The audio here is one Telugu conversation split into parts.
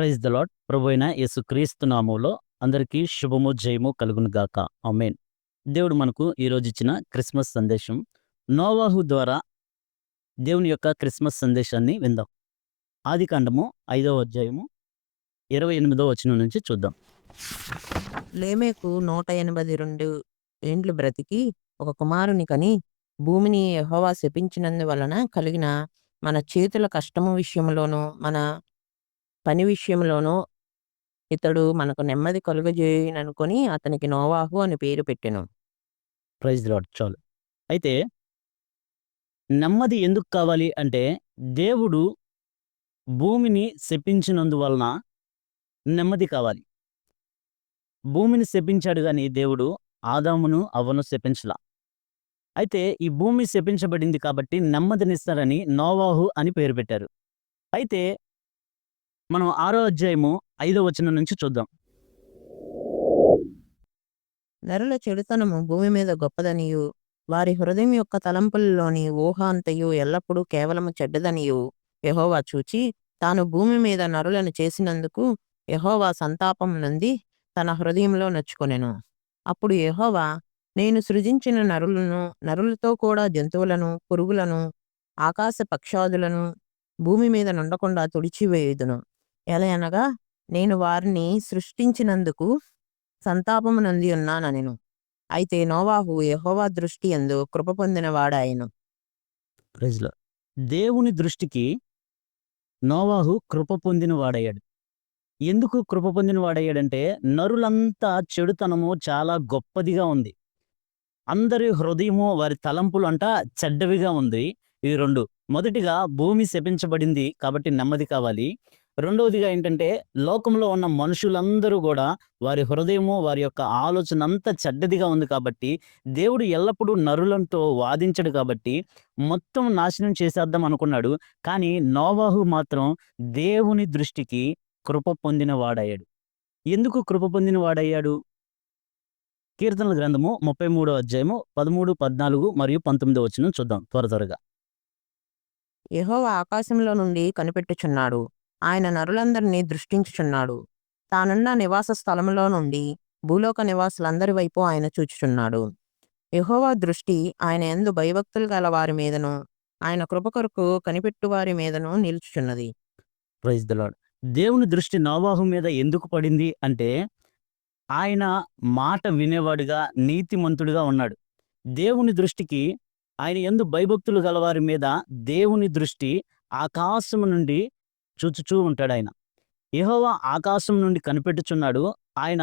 Praise the lord. ప్రభువైన యేసుక్రీస్తు నామములో అందరికీ శుభము, జయము కలుగును గాక. ఆమేన్. దేవుడు మనకు ఈరోజు ఇచ్చిన క్రిస్మస్ సందేశం. నోవాహు ద్వారా దేవుని యొక్క క్రిస్మస్ సందేశాన్ని విందాం. ఆదికాండము 5వ అధ్యాయము 28వ వచనం నుంచి చూద్దాం. లేమెకు 182 ఏండ్లు బ్రతికి ఒక కుమారుని కని, భూమిని యెహోవా శపించినందువలన కలిగిన మన చేతుల కష్టము విషయంలోను, మన పని విషయంలోను ఇతడు మనకు నెమ్మది కలుగజేయుననుకొని అతనికి నోవాహు అని పేరు పెట్టెను. Praise the Lord. చాలు. అయితే నెమ్మది ఎందుకు కావాలి అంటే, దేవుడు భూమిని శపించినందువలన నెమ్మది కావాలి. భూమిని శపించాడు గాని దేవుడు ఆదామును, అవ్వను శపించలా. అయితే ఈ భూమి శపించబడింది కాబట్టి నెమ్మదినిస్తారని నోవాహు అని పేరు పెట్టారు. అయితే మనం 6వ అధ్యాయము 5వ వచనం నుంచి చూద్దాం. నరుల చెడుతనము భూమి మీద గొప్పదనియు, వారి హృదయం యొక్క తలంపులలోని ఊహ అంతయు ఎల్లప్పుడూ కేవలము చెడ్డదనియు యెహోవా చూచి, తాను భూమి మీద నరులను చేసినందుకు యెహోవా సంతాపం నంది తన హృదయంలో నొచ్చుకొనెను. అప్పుడు యెహోవా, నేను సృజించిన నరులను, నరులతో కూడా జంతువులను, పురుగులను, ఆకాశ పక్షాదులను భూమి మీద నుండకుండా తుడిచివేయుదును. ఎలయనగా నేను వారిని సృష్టించినందుకు సంతాపము నొంది ఉన్నాననెను. అయితే నోవాహు యెహోవా దృష్టి యందు కృప పొందిన వాడాయెను. Praise lord. దేవుని దృష్టికి నోవాహు కృప పొందిన వాడయ్యాడు. ఎందుకు కృప పొందిన వాడయ్యాడంటే, నరులంతా చెడుతనము చాలా గొప్పదిగా ఉంది. అందరి హృదయము, వారి తలంపులు చెడ్డవిగా ఉంది. ఇవి 2. మొదటిగా భూమి శపించబడింది కాబట్టి నెమ్మది కావాలి. రెండవదిగా ఏంటంటే, లోకంలో ఉన్న మనుషులందరూ గూడా వారి హృదయము, వారి యొక్క ఆలోచన అంతా చెడ్డదిగా ఉంది కాబట్టి, దేవుడు ఎల్లప్పుడూ నరులతో వాదించడు కాబట్టి, మొత్తం నాశనం చేసేద్దాం అనుకున్నాడు. కానీ నోవాహు మాత్రం దేవుని దృష్టికి కృప పొందిన వాడయ్యాడు. ఎందుకు కృప పొందిన వాడయ్యాడు? కీర్తనల గ్రంథము 33వ అధ్యాయము 13, 14 మరియు 19 వచనం చూద్దాం త్వరగా. యెహోవా ఆకాశంలో నుండి కనిపెట్టుచున్నాడు. ఆయన నరులందరినీ దృష్టించుచున్నాడు. తానున్న నివాస స్థలములో నుండి భూలోక నివాసులందరి వైపు ఆయన చూచుచున్నాడు. యెహోవా దృష్టి ఆయన యందు భయభక్తులు గల వారి మీదను, ఆయన కృప కొరకు కనిపెట్టు వారి మీదను నిలుచుచున్నది. Praise the lord. దేవుని దృష్టి నోవాహు మీద ఎందుకు పడింది అంటే, ఆయన మాట వినేవాడుగా, నీతిమంతుడుగా ఉన్నాడు. దేవుని దృష్టికి ఆయన యందు భయభక్తులు గలవారి మీద దేవుని దృష్టి ఆకాశము నుండి చూచుచూ ఉంటాడాయన. యెహోవా ఆకాశం నుండి కనిపెట్టుచున్నాడు. ఆయన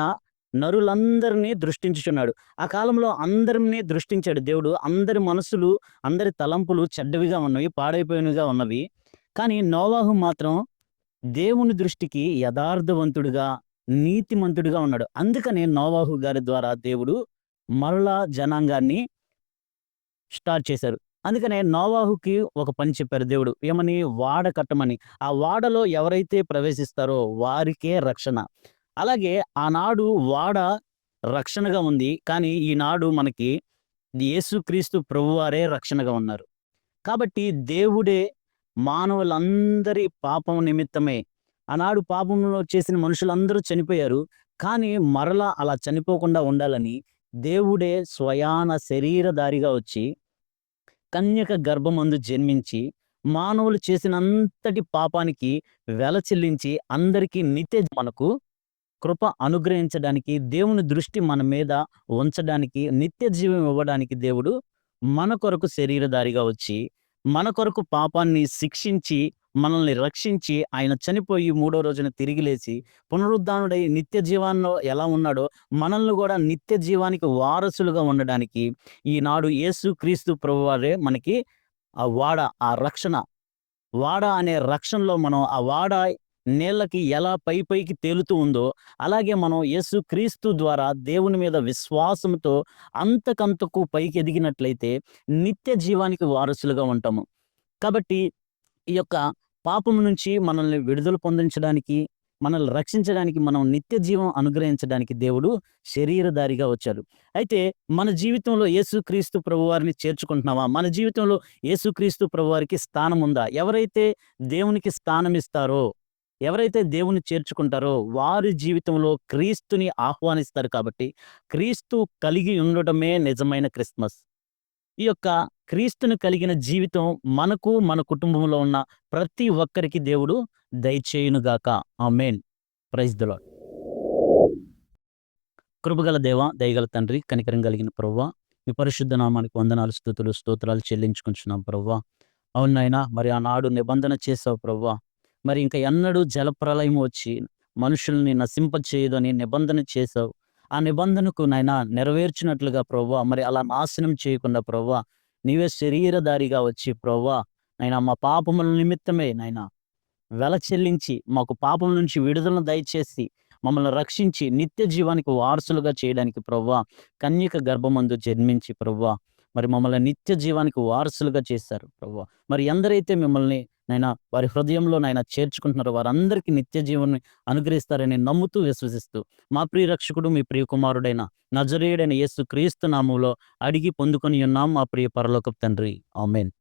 నరులందరినీ దృష్టించుచున్నాడు. ఆ కాలంలో అందరిని దృష్టించాడు దేవుడు. అందరి మనసులు, అందరి తలంపులు చెడ్డవిగా ఉన్నవి, పాడైపోయినవిగా ఉన్నవి. కానీ నోవాహు మాత్రం దేవుని దృష్టికి యథార్థవంతుడుగా, నీతిమంతుడుగా ఉన్నాడు. అందుకనే నోవాహు గారి ద్వారా దేవుడు మరలా జనాంగాన్ని స్టార్ట్ చేశారు. అందుకనే నోవాహుకి ఒక పని చెప్పారు దేవుడు. ఏమని? వాడ కట్టమని. ఆ వాడలో ఎవరైతే ప్రవేశిస్తారో వారికే రక్షణ. అలాగే ఆనాడు వాడ రక్షణగా ఉంది. కానీ ఈనాడు మనకి యేసుక్రీస్తు ప్రభువారే రక్షణగా ఉన్నారు. కాబట్టి దేవుడే మానవులందరి పాపం నిమిత్తమే, ఆనాడు పాపంలో చేసిన మనుషులందరూ చనిపోయారు. కానీ మరలా అలా చనిపోకుండా ఉండాలని దేవుడే స్వయాన శరీరధారిగా వచ్చి కన్యక గర్భమందు జన్మించి మానవులు చేసినంతటి పాపానికి వెల చెల్లించి అందరికీ మనకు కృప అనుగ్రహించడానికి, దేవుని దృష్టి మన మీద ఉంచడానికి, నిత్య జీవం ఇవ్వడానికి దేవుడు మన కొరకు శరీరధారిగా వచ్చి, మన కొరకు పాపాన్ని శిక్షించి, మనల్ని రక్షించి, ఆయన చనిపోయి మూడో రోజున తిరిగి లేచి, పునరుద్ధానుడై నిత్య జీవాల్లో ఎలా ఉన్నాడో, మనల్ని కూడా నిత్య జీవానికి వారసులుగా ఉండడానికి ఈనాడు యేసుక్రీస్తు ప్రభువారే మనకి ఆ వాడ, ఆ రక్షణ. వాడ అనే రక్షణలో మనం ఆ వాడ నీళ్ళకి ఎలా పైకి తేలుతూ ఉందో, అలాగే మనం యేసుక్రీస్తు ద్వారా దేవుని మీద విశ్వాసంతో అంతకంతకు పైకి ఎదిగినట్లయితే నిత్య జీవానికి వారసులుగా ఉంటాము. కాబట్టి ఈ యొక్క పాపం నుంచి మనల్ని విడుదల పొందించడానికి, మనల్ని రక్షించడానికి, మనం నిత్య జీవం అనుగ్రహించడానికి దేవుడు శరీరధారిగా వచ్చారు. అయితే మన జీవితంలో యేసుక్రీస్తు ప్రభువారిని చేర్చుకుంటున్నామా? మన జీవితంలో యేసుక్రీస్తు ప్రభువారికి స్థానం ఉందా? ఎవరైతే దేవునికి స్థానం ఇస్తారో, ఎవరైతే దేవుని చేర్చుకుంటారో వారి జీవితంలో క్రీస్తుని ఆహ్వానిస్తారు కాబట్టి, క్రీస్తు కలిగి ఉండటమే నిజమైన క్రిస్మస్. ఈ యొక్క క్రీస్తుని కలిగిన జీవితం మనకు, మన కుటుంబంలో ఉన్న ప్రతి ఒక్కరికి దేవుడు దయచేయునుగాక. ఆమేన్. Praise the Lord. కృపగల దేవ, దయగల తండ్రి, కనికరం కలిగిన ప్రభువా, మీ పరిశుద్ధ నామానికి వందనాలు, స్తుతులు, స్తోత్రాలు చెల్లించుకుంటున్నాం ప్రభువా. అవును నాయనా, మరి ఆనాడు నిబంధన చేసావు ప్రభువా. మరి ఇంక ఎన్నడూ జలప్రళయం వచ్చి మనుషుల్ని నశింపచేయదని నిబంధన చేసావు. ఆ నిబంధనకు నాయనా నెరవేర్చినట్లుగా ప్రభువా, మరి అలా నాశనం చేయకుండా ప్రభువా, నీవే శరీరధారిగా వచ్చి ప్రభువా, నాయనా మా పాపముల నిమిత్తమే నాయనా వెల చెల్లించి, మాకు పాపం నుంచి విడుదలను దయచేసి, మమ్మల్ని రక్షించి, నిత్య జీవానికి వారసులుగా చేయడానికి ప్రభువా, కన్యక గర్భమందు జన్మించి ప్రభువా, మరి మమ్మల్ని నిత్య జీవానికి వారసులుగా చేశారు ప్రభువా. మరి ఎందరైతే మిమ్మల్ని నైనా వారి హృదయంలో నైనా చేర్చుకుంటున్నారో వారందరికీ నిత్య జీవాన్ని అనుగ్రహిస్తారని నమ్ముతూ, విశ్వసిస్తూ, మా ప్రియ రక్షకుడు, మీ ప్రియ కుమారుడైన నజరేయుడైన యేసు క్రీస్తు నామములో అడిగి పొందుకొని ఉన్నాం మా ప్రియ పరలోకపు తండ్రి. ఆమేన్.